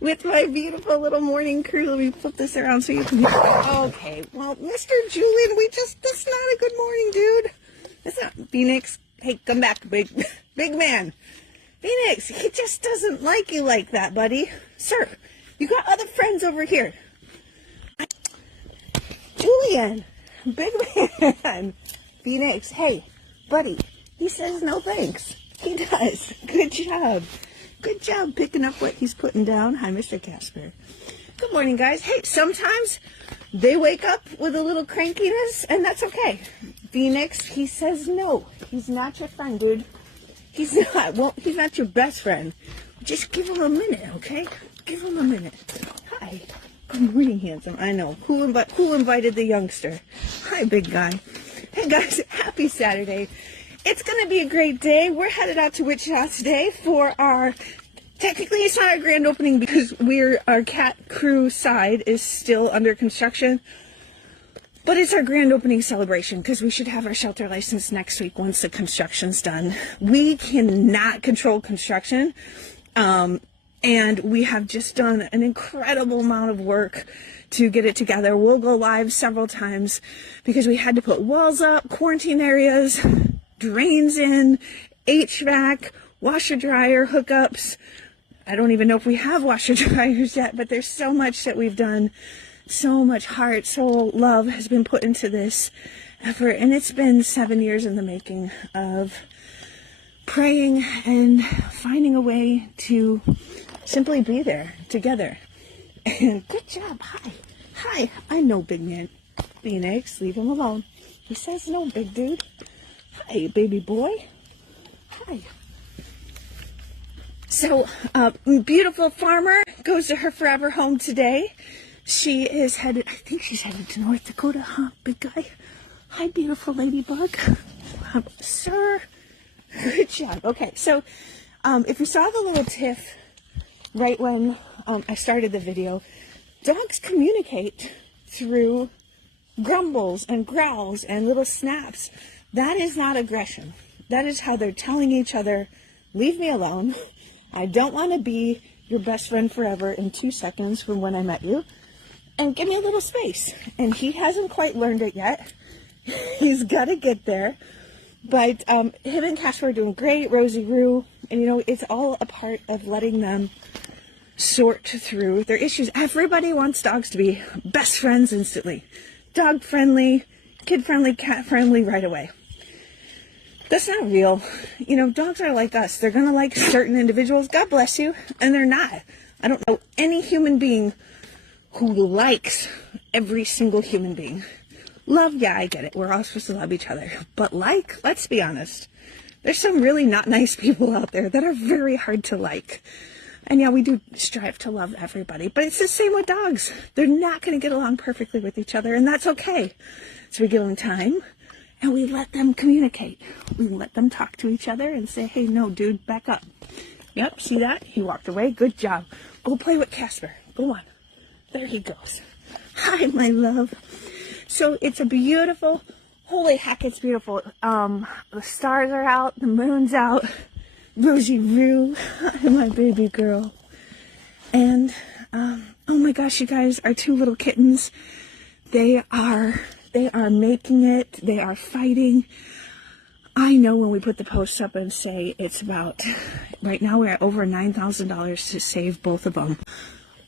with my beautiful little morning crew. Let me flip this around so you can hear it. Okay, well, Mr. Julian, that's not a good morning, dude. That's not, Phoenix, hey, come back, big man. Phoenix, he just doesn't like you like that, buddy. Sir, you got other friends over here. Julian, big man. Phoenix, hey, buddy, he says no thanks. He does. Good job. Good job picking up what he's putting down. Hi, Mr. Casper. Good morning, guys. Hey, sometimes they wake up with a little crankiness, and that's okay. Phoenix, he says no. He's not your friend, dude. He's not. Well, he's not your best friend. Just give him a minute, okay? Give him a minute. Hi. Good morning, handsome. I know. Who invited the youngster? Hi, big guy. Hey, guys. Happy Saturday. It's going to be a great day. We're headed out to Witchita today for our, technically it's not our grand opening because our cat crew side is still under construction, but it's our grand opening celebration because we should have our shelter license next week once the construction's done. We cannot control construction, and we have just done an incredible amount of work to get it together. We'll go live several times because we had to put walls up, quarantine areas, drains in, HVAC, washer dryer hookups. I don't even know if we have washer dryers yet, but there's so much that we've done. So much heart, soul, love has been put into this effort, and it's been 7 years in the making of praying and finding a way to simply be there together. And good job. Hi, I know, big man. Phoenix, leave him alone. He says no, big dude. Hi, baby boy. Hi. So, beautiful farmer goes to her forever home today. She is headed, I think she's headed to North Dakota, huh, big guy? Hi, beautiful ladybug. Sir, good job. Okay, so, if you saw the little tiff right when I started the video, dogs communicate through grumbles and growls and little snaps. That is not aggression. That is how they're telling each other, leave me alone. I don't want to be your best friend forever in 2 seconds from when I met you. And give me a little space. And he hasn't quite learned it yet. He's got to get there. But him and Casper are doing great. Rosie Rue. And, you know, it's all a part of letting them sort through their issues. Everybody wants dogs to be best friends instantly. Dog friendly, kid friendly, cat friendly right away. That's not real. You know, dogs are like us. They're going to like certain individuals. God bless you. And they're not. I don't know any human being who likes every single human being. Love, yeah, I get it. We're all supposed to love each other. But let's be honest. There's some really not nice people out there that are very hard to like. And yeah, we do strive to love everybody. But it's the same with dogs. They're not going to get along perfectly with each other. And that's okay. So we give them time. And we let them communicate. We let them talk to each other and say, hey, no, dude, back up. Yep, see that? He walked away. Good job. Go play with Casper. Go on. There he goes. Hi, my love. So it's a beautiful, holy heck, it's beautiful. The stars are out. The moon's out. Rosie Rue, my baby girl. And, oh my gosh, you guys, our 2 little kittens, they are making it. They are fighting. I know when we put the posts up and say it's about, right now we're at over $9,000 to save both of them.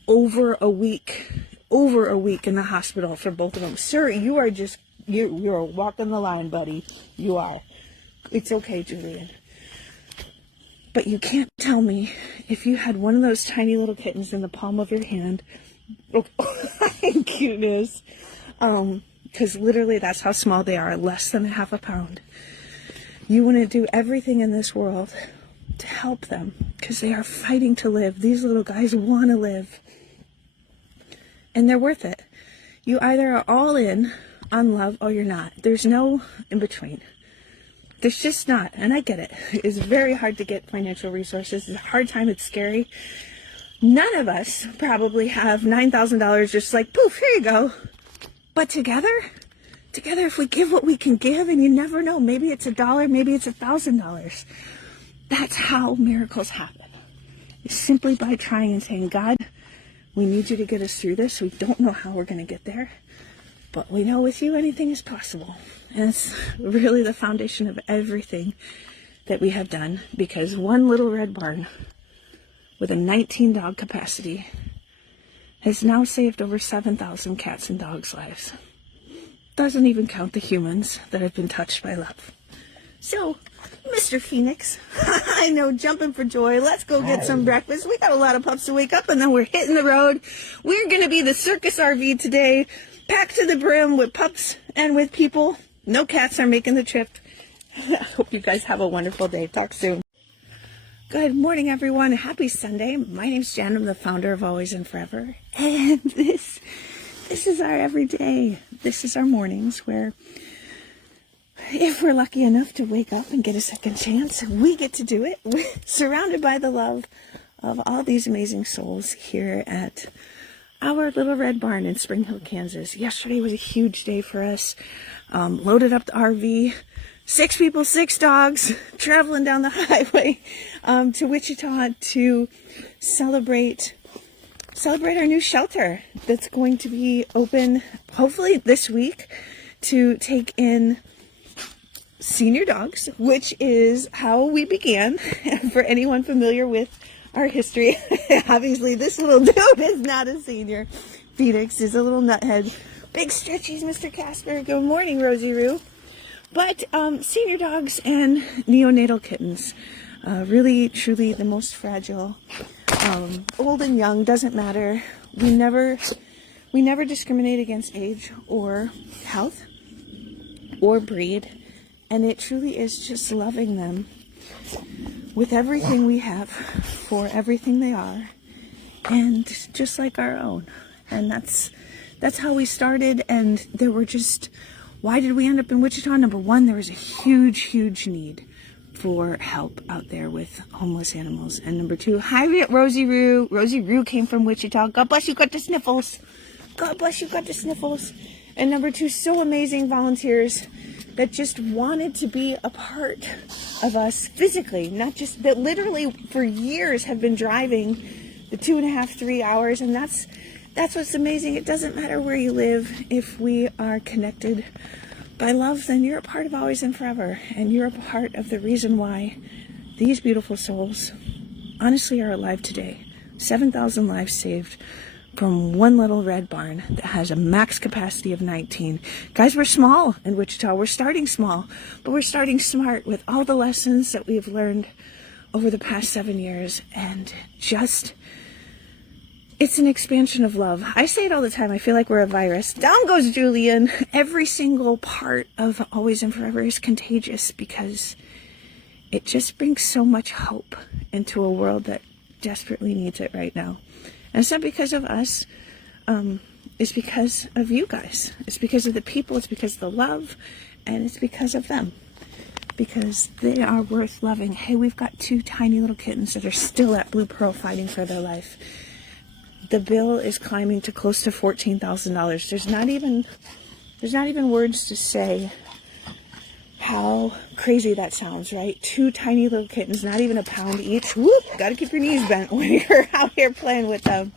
Over a week in the hospital for both of them. Sir, you are just, you're walking the line, buddy. You are. It's okay, Julian. But you can't tell me if you had one of those tiny little kittens in the palm of your hand. Oh, cuteness. Because literally that's how small they are, less than half a pound. You want to do everything in this world to help them because they are fighting to live. These little guys want to live. And they're worth it. You either are all in on love or you're not. There's no in between. There's just not. And I get it. It's very hard to get financial resources. It's a hard time. It's scary. None of us probably have $9,000 just like, poof, here you go. But together, if we give what we can give, and you never know, maybe it's $1, maybe it's $1,000. That's how miracles happen. It's simply by trying and saying, God, We need you to get us through this. We don't know how we're going to get there, but we know with you anything is possible. And it's really the foundation of everything that we have done, because one little red barn with a 19 dog capacity has now saved over 7,000 cats and dogs' lives. Doesn't even count the humans that have been touched by love. So, Mr. Phoenix, I know, jumping for joy. Let's go get some breakfast. We got a lot of pups to wake up, and then we're hitting the road. We're going to be the circus RV today, packed to the brim with pups and with people. No cats are making the trip. I hope you guys have a wonderful day. Talk soon. Good morning, everyone. Happy Sunday. My name's Jen. I'm the founder of Always and Forever. And this is our everyday. This is our mornings where, if we're lucky enough to wake up and get a second chance, we get to do it. We're surrounded by the love of all these amazing souls here at our little red barn in Spring Hill, Kansas. Yesterday was a huge day for us. Loaded up the RV, 6 people, 6 dogs, traveling down the highway to Wichita to celebrate our new shelter that's going to be open hopefully this week to take in senior dogs, which is how we began. For anyone familiar with our history, obviously this little dude is not a senior. Phoenix is a little nuthead. Big stretchies, Mr. Casper. Good morning, Rosie Rue. But senior dogs and neonatal kittens, really, truly the most fragile. Old and young, doesn't matter. We never discriminate against age or health or breed. And it truly is just loving them with everything we have, for everything they are, and just like our own. And that's how we started. And there were just, why did we end up in Wichita? Number one, there was a huge need for help out there with homeless animals. And number two, hi, Rosie Rue. Rosie Rue came from Wichita. God bless you, got the sniffles. God bless you, got the sniffles. And number two, so amazing volunteers that just wanted to be a part of us physically, not just, that literally for years have been driving the 2.5, 3 hours. And that's what's amazing. It doesn't matter where you live. If we are connected by love, then you're a part of Always and Forever. And you're a part of the reason why these beautiful souls honestly are alive today. 7,000 lives saved from one little red barn that has a max capacity of 19. Guys, we're small in Wichita. We're starting small, but we're starting smart with all the lessons that we've learned over the past 7 years. And just, it's an expansion of love. I say it all the time. I feel like we're a virus. Down goes Julian. Every single part of Always and Forever is contagious, because it just brings so much hope into a world that desperately needs it right now. And it's not because of us, it's because of you guys. It's because of the people, it's because of the love, and it's because of them. Because they are worth loving. Hey, we've got 2 tiny little kittens that are still at Blue Pearl fighting for their life. The bill is climbing to close to $14,000. There's not even words to say how crazy that sounds, right? 2 tiny little kittens, not even a pound each. Whoop! Gotta keep your knees bent when you're out here playing with them.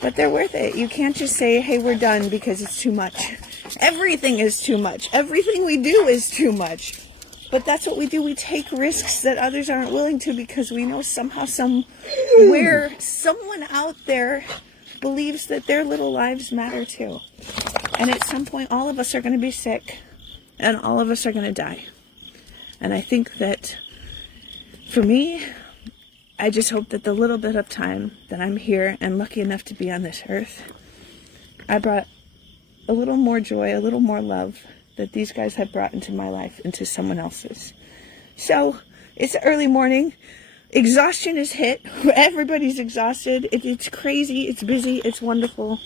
But they're worth it. You can't just say, hey, we're done, because it's too much. Everything is too much. Everything we do is too much. But that's what we do. We take risks that others aren't willing to, because we know somehow, somewhere, someone out there believes that their little lives matter too. And at some point, all of us are going to be sick. And all of us are going to die. And I think that, for me, I just hope that the little bit of time that I'm here and lucky enough to be on this earth, I brought a little more joy, a little more love that these guys have brought into my life, into someone else's. So, it's early morning. Exhaustion is hit. Everybody's exhausted. It's crazy. It's busy. It's wonderful.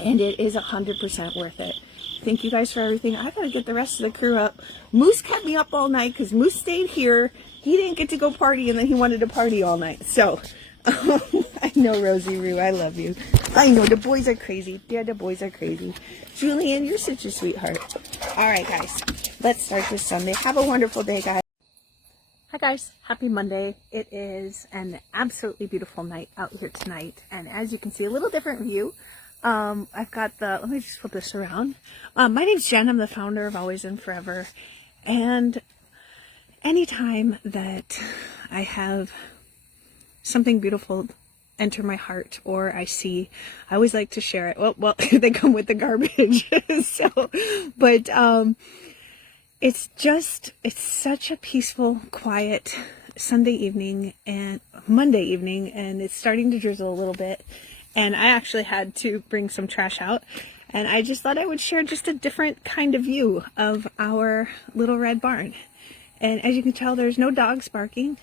And it is 100% worth it. Thank you guys for everything. I gotta get the rest of the crew up. Moose kept me up all night because Moose stayed here. He didn't get to go party, and then he wanted to party all night. So, I know, Rosie Rue, I love you. I know, the boys are crazy. Yeah, the boys are crazy. Julian, you're such a sweetheart. All right, guys, let's start this Sunday. Have a wonderful day, guys. Hi guys, happy Monday. It is an absolutely beautiful night out here tonight, and as you can see, a little different view. I've got let me just flip this around. My name's Jen. I'm the founder of Always and Forever, and anytime that I have something beautiful enter my heart or I always like to share it. Well, they come with the garbage. But it's such a peaceful, quiet Sunday evening and Monday evening, and it's starting to drizzle a little bit. And I actually had to bring some trash out, and I just thought I would share just a different kind of view of our little red barn. And as you can tell, there's no dogs barking.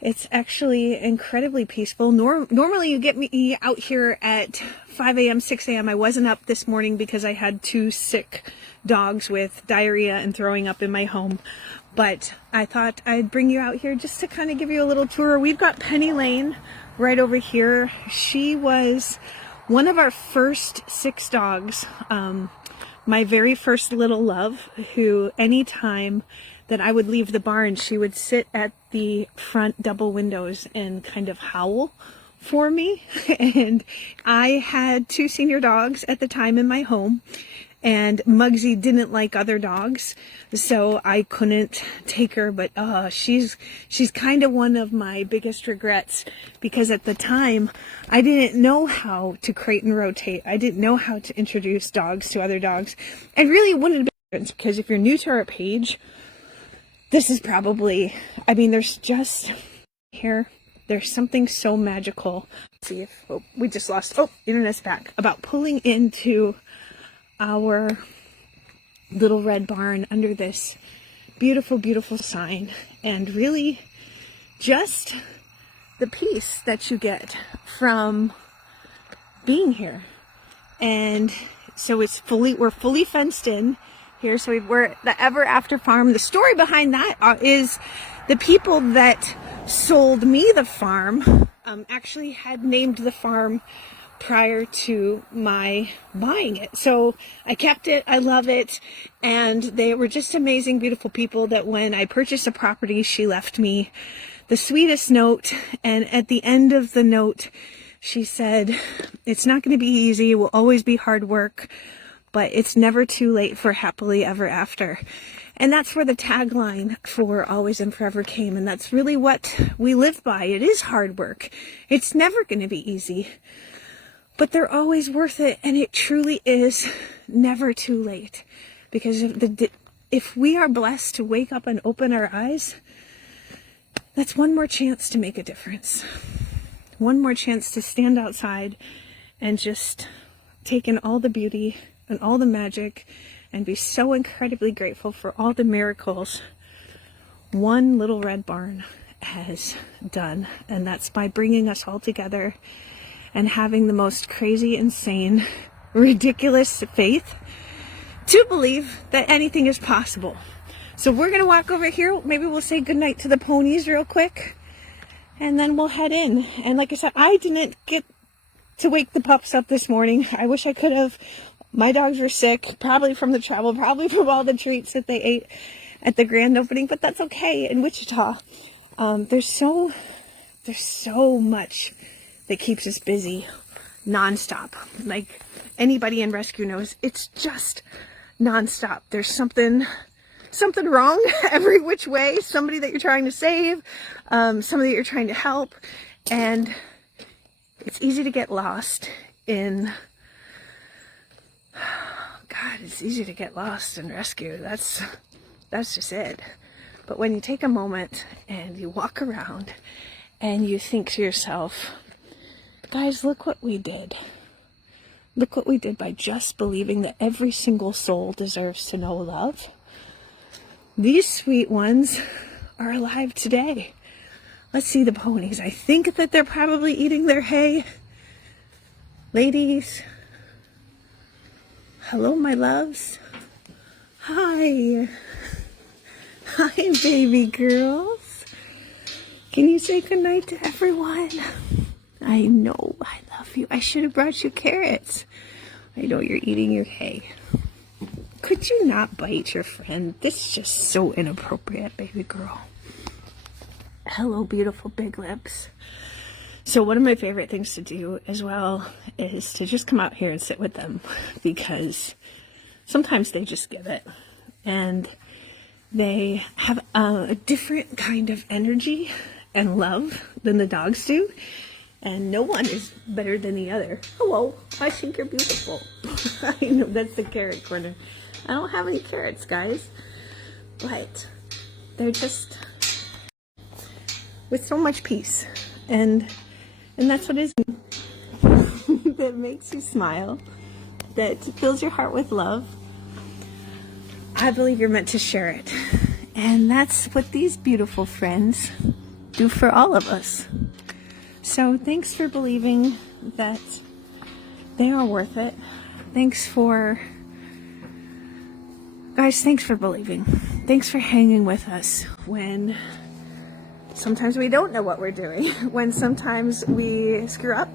It's actually incredibly peaceful. Normally you get me out here at 5 a.m., 6 a.m. I wasn't up this morning because I had 2 sick dogs with diarrhea and throwing up in my home. But I thought I'd bring you out here just to kind of give you a little tour. We've got Penny Lane right over here. She was one of our first 6 dogs. My very first little love, who anytime that I would leave the barn, she would sit at the front double windows and kind of howl for me. And I had 2 senior dogs at the time in my home, and Muggsy didn't like other dogs, so I couldn't take her. But she's kind of one of my biggest regrets, because at the time I didn't know how to crate and rotate. I didn't know how to introduce dogs to other dogs, and really wouldn't have been a difference, because if you're new to our page, this is probably, I mean, there's something so magical. Let's see if, we just lost, internet's back, about pulling into our little red barn under this beautiful, beautiful sign, and really just the peace that you get from being here. And so we're fully fenced in here. So we're the Ever After Farm. The story behind that is the people that sold me the farm actually had named the farm prior to my buying it. So I kept it. I love it. And they were just amazing, beautiful people that when I purchased a property, she left me the sweetest note. And at the end of the note, she said, "It's not going to be easy. It will always be hard work, but it's never too late for happily ever after." And that's where the tagline for Always and Forever came. And that's really what we live by. It is hard work. It's never going to be easy, but they're always worth it. And it truly is never too late, because if we are blessed to wake up and open our eyes, that's one more chance to make a difference. One more chance to stand outside and just take in all the beauty and all the magic, and be so incredibly grateful for all the miracles one little red barn has done. And that's by bringing us all together and having the most crazy, insane, ridiculous faith to believe that anything is possible. So we're going to walk over here. Maybe we'll say goodnight to the ponies real quick, and then we'll head in. And like I said, I didn't get to wake the pups up this morning. I wish I could have. My dogs were sick, probably from the travel, probably from all the treats that they ate at the grand opening, but that's okay. In Wichita, there's so much that keeps us busy nonstop. Like anybody in rescue knows, it's just nonstop. There's something wrong every which way. Somebody that you're trying to save, somebody that you're trying to help, and it's easy to get lost in. God, it's easy to get lost in rescue. That's just it. But when you take a moment and you walk around and you think to yourself, guys, look what we did. Look what we did by just believing that every single soul deserves to know love. These sweet ones are alive today. Let's see the ponies. I think that they're probably eating their hay. Ladies, hello, my loves. Hi. Hi, baby girls. Can you say goodnight to everyone? I know, I love you. I should have brought you carrots. I know you're eating your hay. Could you not bite your friend? This is just so inappropriate, baby girl. Hello, beautiful big lips. So one of my favorite things to do as well is to just come out here and sit with them, because sometimes they just give it, and they have a different kind of energy and love than the dogs do, and no one is better than the other. Hello, I think you're beautiful. I know that's the carrot corner. I don't have any carrots, guys, but they're just with so much peace, and that's what it is that makes you smile, that fills your heart with love. I believe you're meant to share it, and that's what these beautiful friends do for all of us. So thanks for believing that they are worth it. Thanks for believing. Thanks for hanging with us when sometimes we don't know what we're doing, when sometimes we screw up,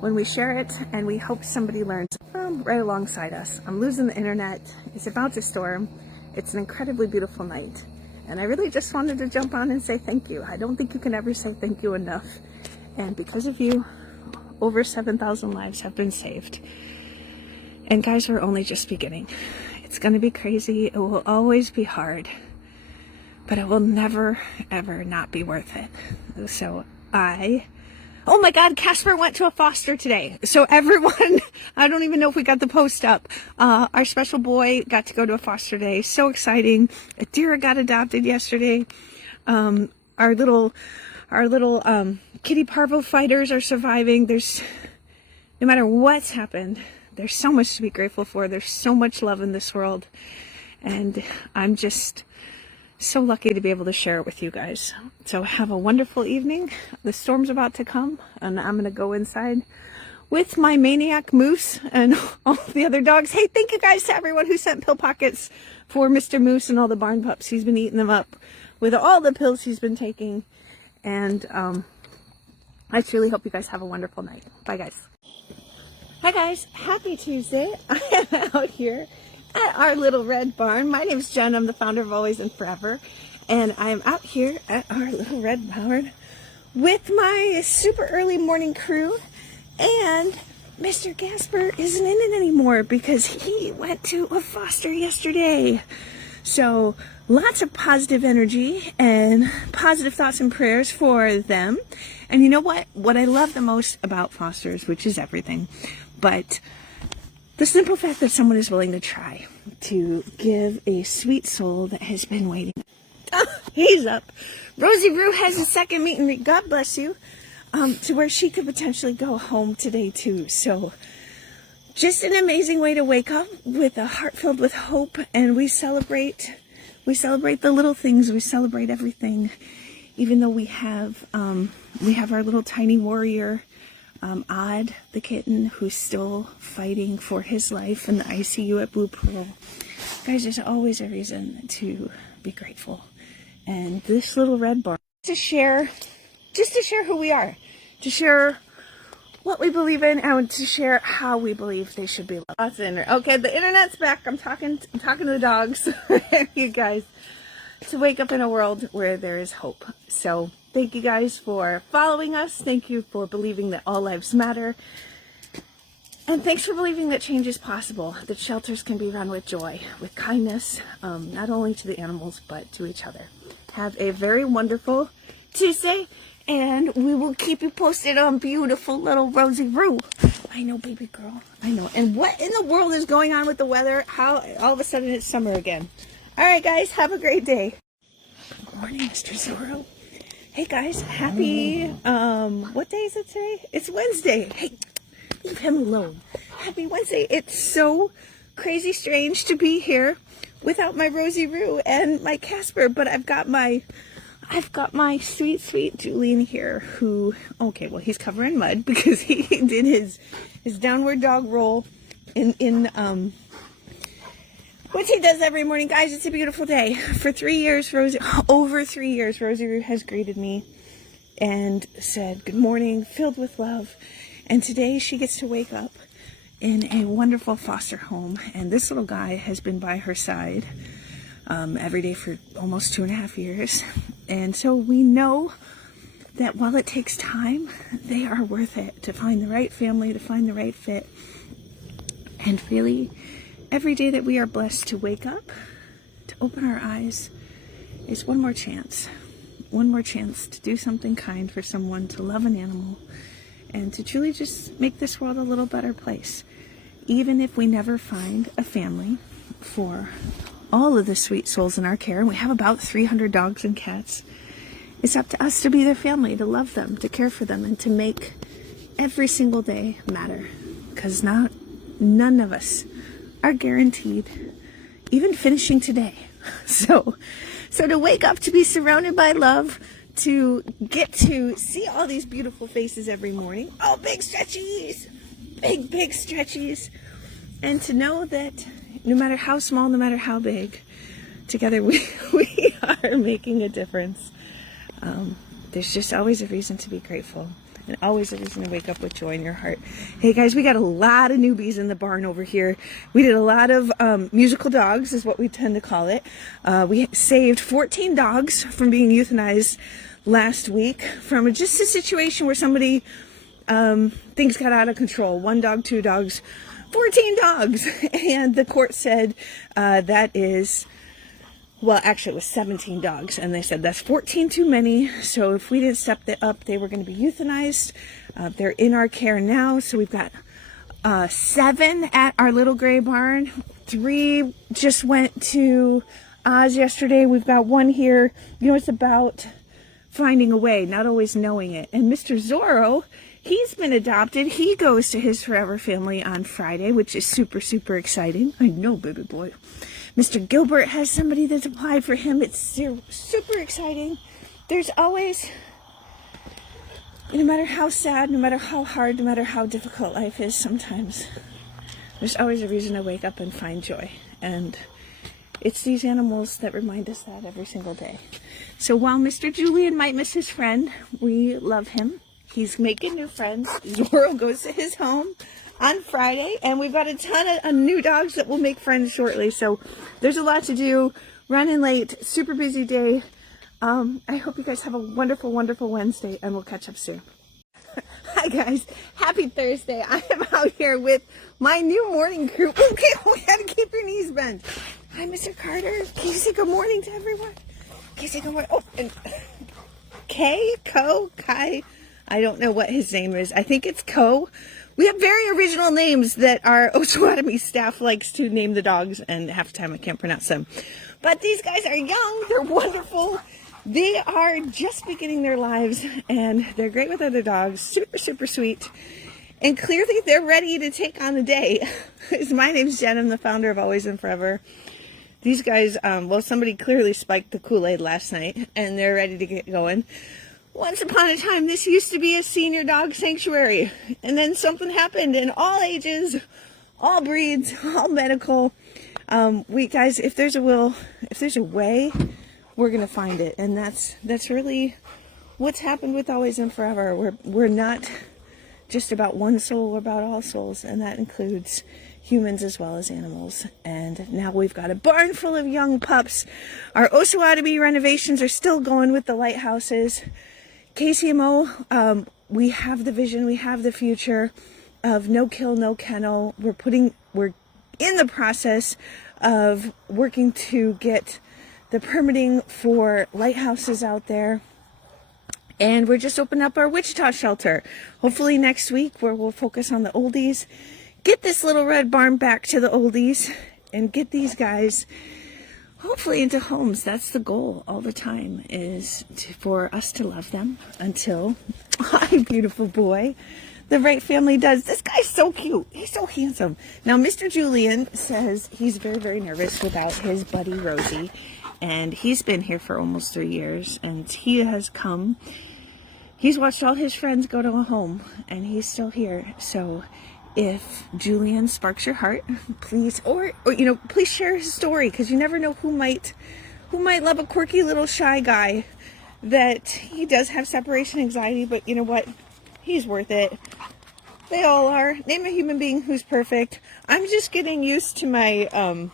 when we share it, and we hope somebody learns from right alongside us. I'm losing the internet. It's about to storm. It's an incredibly beautiful night, and I really just wanted to jump on and say thank you. I don't think you can ever say thank you enough, and because of you, over 7,000 lives have been saved. And guys, we're only just beginning. It's going to be crazy. It will always be hard, but it will never, ever not be worth it. So oh my God, Casper went to a foster today. So everyone, I don't even know if we got the post up. Our special boy got to go to a foster day. So exciting. Adira got adopted yesterday. Our little kitty parvo fighters are surviving. No matter what's happened, there's so much to be grateful for. There's so much love in this world. And I'm just so lucky to be able to share it with you guys. So have a wonderful evening. The storm's about to come, and I'm going to go inside with my maniac Moose and all the other dogs. Hey, thank you guys to everyone who sent pill pockets for Mr. Moose and all the barn pups. He's been eating them up with all the pills he's been taking. And I truly hope you guys have a wonderful night. Bye, guys. Hi, guys. Happy Tuesday. I am out here at our little red barn. My name's Jen. I'm the founder of Always and Furever, and I'm out here at our little red barn with my super early morning crew, and Mr. Casper isn't in it anymore because he went to a foster yesterday. So lots of positive energy and positive thoughts and prayers for them. And you know what I love the most about fosters, which is everything, but the simple fact that someone is willing to try to give a sweet soul that has been waiting. He's up. Rosie Rue has a second meet and greet, God bless you, to where she could potentially go home today too. So just an amazing way to wake up with a heart filled with hope, and we celebrate the little things. We celebrate everything, even though we have our little tiny warrior, Odd, the kitten, who's still fighting for his life in the ICU at Blue Pearl. Guys, there's always a reason to be grateful. And this little red barn, just to share who we are, to share what we believe in, and to share how we believe they should be loved. Okay, the internet's back. I'm talking to the dogs. You guys, to wake up in a world where there is hope. So thank you guys for following us. Thank you for believing that all lives matter. And thanks for believing that change is possible, that shelters can be run with joy, with kindness, not only to the animals, but to each other. Have a very wonderful Tuesday, and we will keep you posted on beautiful little Rosie Rue. I know, baby girl. I know. And what in the world is going on with the weather? How all of a sudden it's summer again? All right, guys, have a great day. Good morning, Mr. Zorro. Hey, guys, happy, what day is it today? It's Wednesday. Hey, leave him alone. Happy Wednesday. It's so crazy strange to be here without my Rosie Rue and my Casper, but I've got my sweet, sweet Julian here who, okay, well, he's covered in mud because he did his downward dog roll in which he does every morning. Guys, it's a beautiful day. For 3 years, over 3 years, Rosie Rue has greeted me and said good morning, filled with love. And today she gets to wake up in a wonderful foster home. And this little guy has been by her side every day for almost 2.5 years. And so we know that while it takes time, they are worth it to find the right family, to find the right fit. And really, every day that we are blessed to wake up, to open our eyes, is one more chance. One more chance to do something kind for someone, to love an animal, and to truly just make this world a little better place. Even if we never find a family for all of the sweet souls in our care, and we have about 300 dogs and cats, it's up to us to be their family, to love them, to care for them, and to make every single day matter. Because none of us are guaranteed even finishing today. So to wake up, to be surrounded by love, to get to see all these beautiful faces every morning. Oh, big stretchies! Big stretchies. And to know that no matter how small, no matter how big, together we are making a difference. There's just always a reason to be grateful, and always a reason to wake up with joy in your heart. Hey guys, we got a lot of newbies in the barn over here. We did a lot of musical dogs, is what we tend to call it. We saved 14 dogs from being euthanized last week from just a situation where somebody, things got out of control. 1 dog, 2 dogs, 14 dogs. And the court said that is... Well, actually, it was 17 dogs, and they said that's 14 too many, so if we didn't step up, they were going to be euthanized. They're in our care now, so we've got 7 at our little gray barn. 3 just went to Oz yesterday. We've got 1 here. You know, it's about finding a way, not always knowing it. And Mr. Zorro, he's been adopted. He goes to his Furever family on Friday, which is super, super exciting. I know, baby boy. Mr. Gilbert has somebody that's applied for him. It's super exciting. There's always, no matter how sad, no matter how hard, no matter how difficult life is sometimes, there's always a reason to wake up and find joy. And it's these animals that remind us that every single day. So while Mr. Julian might miss his friend, we love him. He's making new friends. Zorro goes to his home on Friday, and we've got a ton of new dogs that will make friends shortly. So there's a lot to do. Running late, super busy day. I hope you guys have a wonderful, wonderful Wednesday, and we'll catch up soon. Hi guys, happy Thursday. I am out here with my new morning crew. Okay, we gotta keep your knees bent. Hi, Mr. Carter. Can you say good morning to everyone? Can you say good morning? Oh, and Kai. I don't know what his name is. I think it's Ko. We have very original names that our Osawatomie staff likes to name the dogs, and half the time I can't pronounce them. But these guys are young, they're wonderful, they are just beginning their lives, and they're great with other dogs, super, super sweet, and clearly they're ready to take on the day. My name's Jen, I'm the founder of Always and Forever. These guys, well, somebody clearly spiked the Kool-Aid last night, and they're ready to get going. Once upon a time, this used to be a senior dog sanctuary, and then something happened, and all ages, all breeds, all medical. Guys, if there's a will, if there's a way, we're gonna find it, and that's really what's happened with Always and Forever. We're not just about one soul, we're about all souls, and that includes humans as well as animals. And now we've got a barn full of young pups. Our Osawatomie renovations are still going with the lighthouses. KCMO, we have the vision, we have the future of no kill, no kennel. We're in the process of working to get the permitting for lighthouses out there. And we're just opening up our Witchita shelter. Hopefully next week, where we'll focus on the oldies, get this little red barn back to the oldies, and get these guys hopefully into homes. That's the goal all the time, is for us to love them until, hi beautiful boy, the right family does. This guy's so cute. He's so handsome. Now Mr. Julian says he's very, very nervous without his buddy Rosie, and he's been here for almost 3 years, and he has come. He's watched all his friends go to a home, and he's still here. So if Julian sparks your heart, please, or please share his story, because you never know who might love a quirky little shy guy. That he does have separation anxiety, but you know what? He's worth it. They all are. Name a human being who's perfect. I'm just getting used to my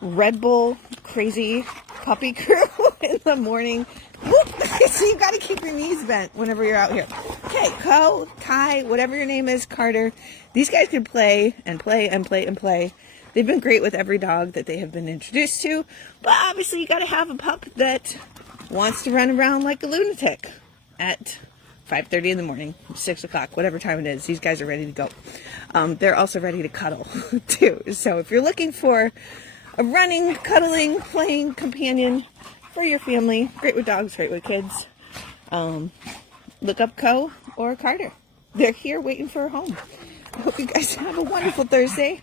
Red Bull crazy puppy crew. in the morning. Whoop. So you got to keep your knees bent whenever you're out here. Okay, Ko, Kai, whatever your name is, Carter. These guys can play and play and play and play. They've been great with every dog that they have been introduced to. But obviously you got to have a pup that wants to run around like a lunatic at 5:30 in the morning, 6 o'clock, whatever time it is. These guys are ready to go. They're also ready to cuddle too. So if you're looking for a running, cuddling, playing companion for your family, great with dogs, great with kids, look up Ko or Carter. They're here waiting for a home. I hope you guys have a wonderful Thursday.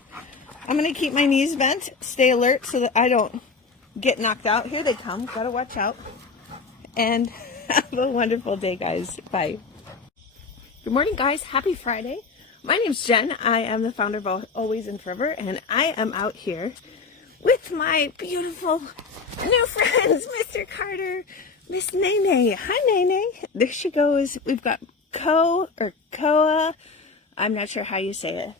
I'm going to keep my knees bent, stay alert so that I don't get knocked out. Here they come. Got to watch out. And have a wonderful day, guys. Bye. Good morning, guys. Happy Friday. My name's Jen. I am the founder of Always and Forever, and I am out here with my beautiful new friends, Mr. Carter, Miss Nae Nae. Hi, Nae Nae. There she goes. We've got Ko or Koa. I'm not sure how you say it.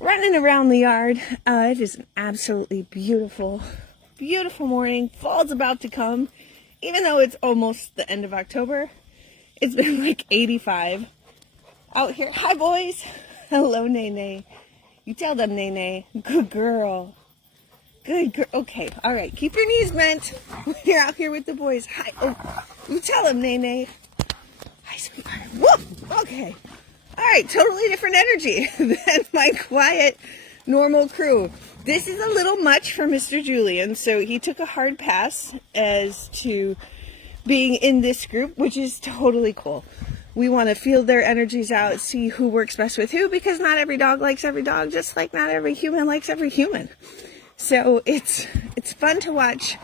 Running around the yard. It is an absolutely beautiful, beautiful morning. Fall's about to come. Even though it's almost the end of October, it's been like 85 out here. Hi, boys. Hello, Nae Nae. You tell them, Nae Nae. Good girl. Good girl. Okay. All right. Keep your knees bent when you're out here with the boys. Hi. Oh, you tell them, Nae Nae. Hi, sweetheart. Whoop. Okay. All right. Totally different energy than my quiet, normal crew. This is a little much for Mr. Julian, so he took a hard pass as to being in this group, which is totally cool. We want to feel their energies out, see who works best with who, because not every dog likes every dog, just like not every human likes every human. So it's fun to watch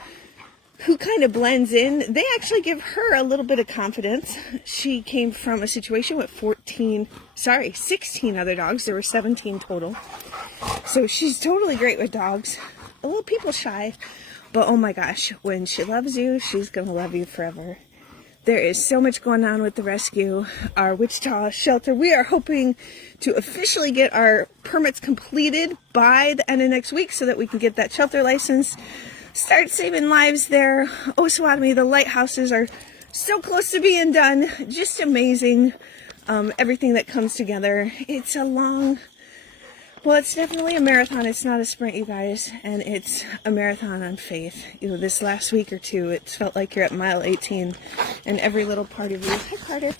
who kind of blends in. They actually give her a little bit of confidence. She came from a situation with 16 other dogs. There were 17 total. So she's totally great with dogs. A little people shy, but oh my gosh, when she loves you, she's going to love you forever. There is so much going on with the rescue, our Witchita shelter. We are hoping to officially get our permits completed by the end of next week so that we can get that shelter license, start saving lives there. Osawatomie, the lighthouses are so close to being done. Just amazing, everything that comes together. It's a long... Well, it's definitely a marathon. It's not a sprint, you guys, and it's a marathon on faith. You know, this last week or two, it's felt like you're at mile 18, and every little part of you, hi Carter,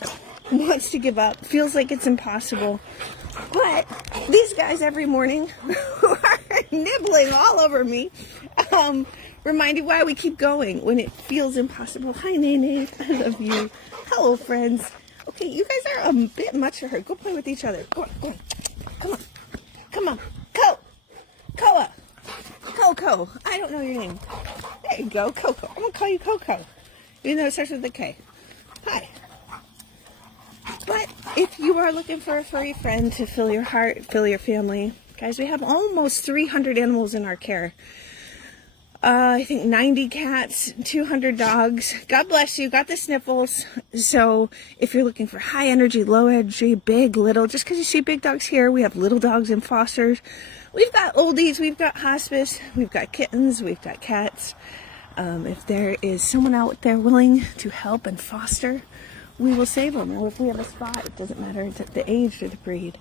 wants to give up. Feels like it's impossible. But these guys every morning who are nibbling all over me remind you why we keep going when it feels impossible. Hi, Nae Nae. I love you. Hello, friends. Okay, you guys are a bit much for her. Go play with each other. Go on, go on. Come on. Come on. Ko. Koa. Coco. I don't know your name. There you go. Coco. I'm going to call you Coco. Even though it starts with a K. Hi. But if you are looking for a furry friend to fill your heart, fill your family, guys, we have almost 300 animals in our care. I think 90 cats, 200 dogs. God bless you. Got the sniffles. So if you're looking for high energy, low energy, big, little, just because you see big dogs here, we have little dogs in fosters. We've got oldies. We've got hospice. We've got kittens. We've got cats. If there is someone out there willing to help and foster, we will save them. Or if we have a spot, it doesn't matter the age or the breed.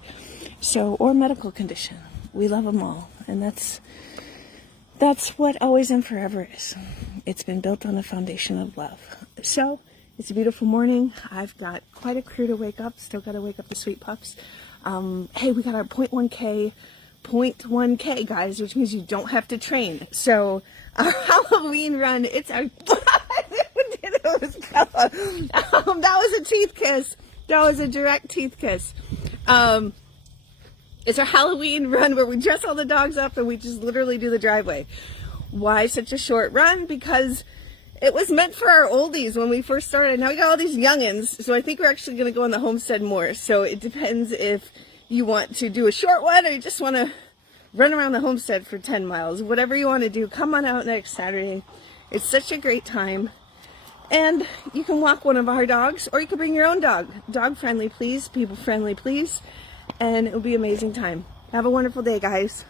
So, or medical condition. We love them all. And that's what Always and Forever is. It's been built on a foundation of love. So, it's a beautiful morning. I've got quite a crew to wake up. Still got to wake up the sweet pups. Hey, we got our 0.1K, guys, which means you don't have to train. So, our Halloween run, it's our... It was Bella. That was a teeth kiss. That was a direct teeth kiss. It's our Halloween run where we dress all the dogs up and we just literally do the driveway. Why such a short run? Because it was meant for our oldies when we first started. Now we got all these youngins, so I think we're actually going to go on the homestead more. So it depends if you want to do a short one or you just want to run around the homestead for 10 miles. Whatever you want to do, come on out next Saturday. It's such a great time. And you can walk one of our dogs or you can bring your own dog. Dog friendly, please. People friendly, please. And it'll be an amazing time. Have a wonderful day, guys.